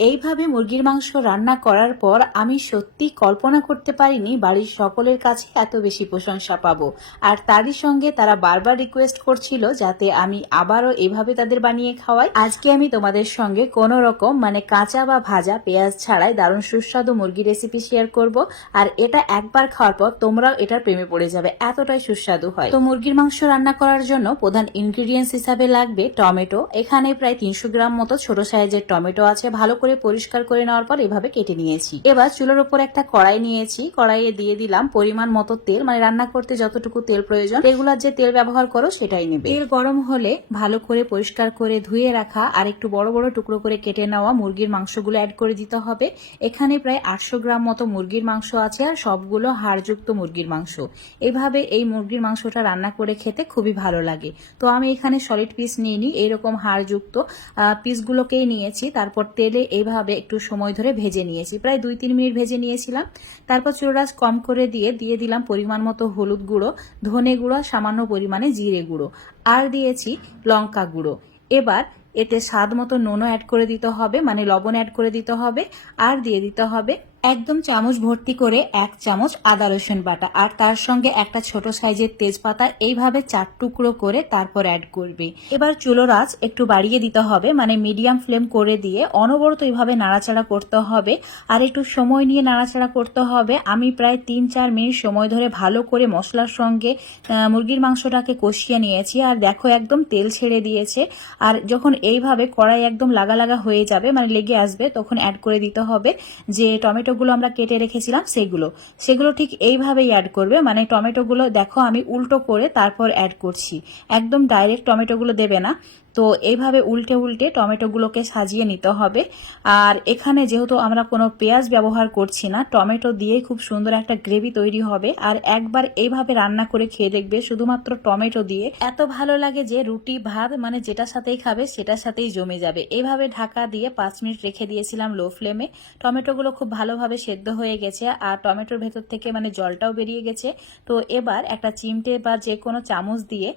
এইভাবে মুরগির মাংস রান্না করার পর আমি সত্যি কল্পনা করতে পারিনি বাড়ির সকলের কাছে এত বেশি প্রশংসা পাবো। আর তারই সঙ্গে তারা বারবার রিকোয়েস্ট করছিল যাতে আমি আবারও এভাবে তাদের বানিয়ে খাওয়াই। আজকে আমি তোমাদের সঙ্গে কোনো রকম কাঁচা বা ভাজা পেঁয়াজ ছাড়াই দারুণ সুস্বাদু মুরগি রেসিপি শেয়ার করব। আর এটা একবার খাওয়ার পর তোমরাও এটার প্রেমে পড়ে যাবে, এতটাই সুস্বাদু হয়। তো মুরগির মাংস রান্না করার জন্য প্রধান ইনগ্রিডিয়েন্টস হিসাবে লাগবে টমেটো। এখানে প্রায় 300 গ্রাম মতো ছোট সাইজের টমেটো আছে, ভালো করে পরিষ্কার করে নেওয়ার পর এভাবে কেটে নিয়েছি। এবার চুলার উপর একটা কড়াই নিয়েছি, কড়াইয়ে দিয়ে দিলাম পরিমাণ মতো তেল, রান্না করতে যতটুকু তেল প্রয়োজন রেগুলার যে তেল ব্যবহার করো সেটাই নেবে। তেল গরম হলে ভালো করে পরিষ্কার করে ধুয়ে রাখা আর একটু বড় বড় টুকরো করে কেটে নেওয়া মুরগির মাংসগুলো অ্যাড করে দিতে হবে। এখানে প্রায় 800 গ্রাম মতো মুরগির মাংস আছে আর সবগুলো হাড়যুক্ত মুরগির মাংস। এভাবে এই মুরগির মাংসটা রান্না করে খেতে খুবই ভালো লাগে। তো আমি এখানে সলিড পিস নিইনি, এইরকম হাড়যুক্ত পিসগুলোকেই নিয়েছি। তারপর তেলে এইভাবে একটু সময় ধরে ভেজে নিয়েছি, প্রায় 2-3 মিনিট ভেজে নিয়েছিলাম। তারপর চুলার আঁচ কম করে দিয়ে দিলাম পরিমাণ মতো হলুদ গুঁড়ো, ধনে গুঁড়ো, সামান্য পরিমাণে জিরে গুঁড়ো আর দিয়েছি লঙ্কা গুঁড়ো। এবার এতে স্বাদ মতো নুনও অ্যাড করে দিতে হবে, লবণ অ্যাড করে দিতে হবে। আর দিয়ে দিতে হবে একদম চামচ ভর্তি করে 1 চামচ আদা রসুন বাটা, আর তার সঙ্গে একটা ছোট সাইজের তেজপাতা এইভাবে 4 টুকরো করে তারপর অ্যাড করবে। এবার চুলোর আঁচ একটু বাড়িয়ে দিতে হবে, মিডিয়াম ফ্লেম করে দিয়ে অনবরত এইভাবে নাড়াচাড়া করতে হবে আর একটু সময় নিয়ে নাড়াচাড়া করতে হবে। আমি প্রায় 3-4 মিনিট সময় ধরে ভালো করে মশলার সঙ্গে মুরগির মাংসটাকে কষিয়ে নিয়েছি। আর দেখো একদম তেল ছেড়ে দিয়েছে। আর যখন এইভাবে কড়াই একদম লাগা লাগা হয়ে যাবে, লেগে আসবে, তখন অ্যাড করে দিতে হবে যে টমেটোগুলো আমরা কেটে রেখেছিলাম সেগুলো ঠিক এইভাবেই অ্যাড করবে। টমেটোগুলো দেখো আমি উল্টো করে তারপর অ্যাড করছি, একদম ডাইরেক্ট টমেটোগুলো দেবে না। তো এইভাবে উল্টে উল্টে টমেটোগুলোকে সাজিয়ে নিতে হবে। আর এখানে যেহেতু আমরা কোনো পেঁয়াজ ব্যবহার করছি না, টমেটো দিয়ে খুব সুন্দর একটা গ্রেভি তৈরি হবে। আর একবার এইভাবে রান্না করে খেয়ে দেখবে, শুধুমাত্র টমেটো দিয়ে এত ভালো লাগে যে রুটি ভাত যেটার সাথেই খাবে সেটার সাথেই জমে যাবে। এইভাবে ঢাকা দিয়ে 5 মিনিট রেখে দিয়েছিলাম লো ফ্লেমে। টমেটোগুলো খুব ভালোভাবে সেদ্ধ হয়ে গেছে আর টমেটোর ভেতর থেকে জলটাও বেরিয়ে গেছে। তো এবার একটা চিমটে বা যে কোনো চামচ দিয়ে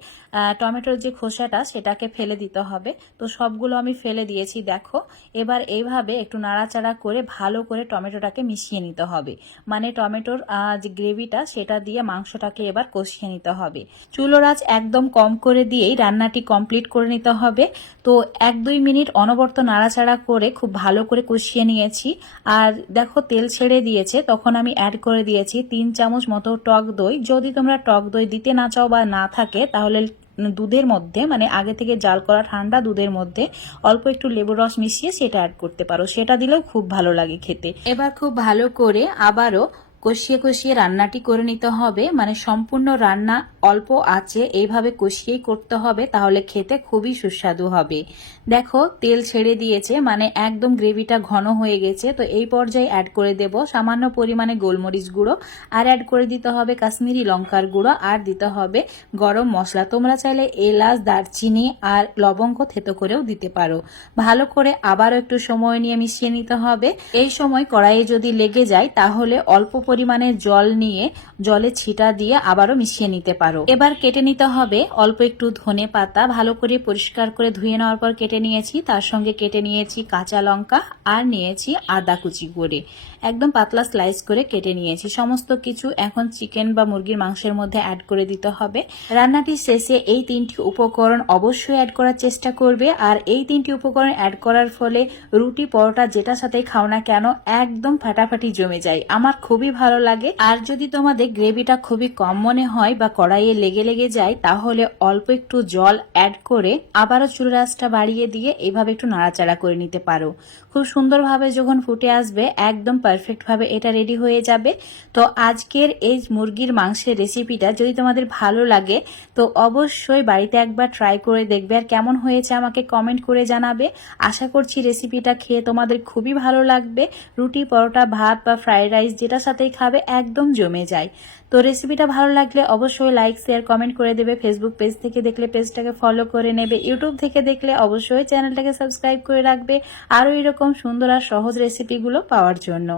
টমেটোর যে খোসাটা সেটাকে ফেলে দিতে হবে। তো সবগুলো আমি ফেলে দিয়েছি দেখো। এবার এইভাবে একটু নাড়াচাড়া করে ভালো করে টমেটোটাকে মিশিয়ে নিতে হবে, টমেটোর যে গ্রেভিটা সেটা দিয়ে মাংসটাকে এবার কষিয়ে নিতে হবে। চুলোর আঁচ একদম কম করে দিয়েই রান্নাটি কমপ্লিট করে নিতে হবে। তো 1-2 মিনিট অনবরত নাড়াচাড়া করে খুব ভালো করে কষিয়ে নিয়েছি। আর দেখো তেল ছেড়ে দিয়েছে, তখন আমি অ্যাড করে দিয়েছি 3 চামচ মতো টক দই। যদি তোমরা টক দই দিতে না চাও বা না থাকে তাহলে দুধের মধ্যে আগে থেকে জাল করা ঠান্ডা দুধের মধ্যে অল্প একটু লেবুর রস মিশিয়ে সেটা অ্যাড করতে পারো, সেটা দিলেও খুব ভালো লাগে খেতে। এবার খুব ভালো করে আবারও কষিয়ে কষিয়ে রান্নাটি করে নিতে হবে, সম্পূর্ণ রান্না অল্প আঁচে এইভাবে কষিয়েই করতে হবে, তাহলে খেতে খুবই সুস্বাদু হবে। দেখো তেল ছেড়ে দিয়েছে, একদম গ্রেভিটা ঘন হয়ে গেছে। তো এই পর্যায়ে অ্যাড করে দেব সামান্য পরিমাণে গোলমরিচ গুঁড়ো, আর অ্যাড করে দিতে হবে কাশ্মীরি লঙ্কার গুঁড়ো, আর দিতে হবে গরম মশলা। তোমরা চাইলে এলাচ, দারচিনি আর লবঙ্গ থেতো করেও দিতে পারো। ভালো করে আবারও একটু সময় নিয়ে মিশিয়ে নিতে হবে। এই সময় কড়াইয়ে যদি লেগে যায় তাহলে অল্প পরিমাণে জল নিয়ে জলে ছিটা দিয়ে আবারও মিশিয়ে নিতে পারো। এবার কেটে নিতে হবে অল্প একটু ধনে পাতা, ভালো করে পরিষ্কার করে ধুয়ে নেওয়ার পর কেটে নিয়েছি। তার সঙ্গে কেটে নিয়েছি কাঁচা লঙ্কা আর নিয়েছি আদা কুচি করে, একদম পাতলা স্লাইস করে কেটে নিয়েছি। সমস্ত কিছু এখন চিকেন বা মুরগির মাংসের মধ্যে অ্যাড করে দিতে হবে। রান্নাটির শেষে এই 3টি উপকরণ অবশ্যই অ্যাড করার চেষ্টা করবে। আর এই 3টি উপকরণ অ্যাড করার ফলে রুটি পরোটা যেটার সাথেই খাও না কেন একদম ফাটাফাটি জমে যায়, আমার খুবই ভালো লাগে। আর যদি তোমাদের গ্রেভিটা খুবই কম মনে হয় বা কড়াইয়ে লেগে লেগে যায় তাহলে অল্প একটু জল অ্যাড করে আবারও চুলার আঁচটা বাড়িয়ে দিয়ে এইভাবে একটু নাড়াচাড়া করে নিতে পারো। খুব সুন্দরভাবে যখন ফুটে আসবে একদম পারফেক্ট ভাবে এটা রেডি হয়ে যাবে। তো আজকের এই মুরগির মাংসের রেসিপিটা যদি তোমাদের ভালো লাগে তো অবশ্যই বাড়িতে একবার ট্রাই করে দেখবে, আর কেমন হয়েছে আমাকে কমেন্ট করে জানাবে। আশা করছি রেসিপিটা খেয়ে তোমাদের খুবই ভালো লাগবে। রুটি, পরোটা, ভাত বা ফ্রাইড রাইস যেটার সাথেই খাবে একদম জমে যায়। তো রেসিপিটা ভালো লাগলে অবশ্যই লাইক, শেয়ার, কমেন্ট করে দেবে। ফেসবুক পেজ থেকে দেখলে পেজটাকে ফলো করে নেবে। ইউটিউব থেকে দেখলে অবশ্যই চ্যানেলটাকে সাবস্ক্রাইব করে রাখবে আরও এরকম সুন্দর আর সহজ রেসিপিগুলো পাওয়ার জন্য।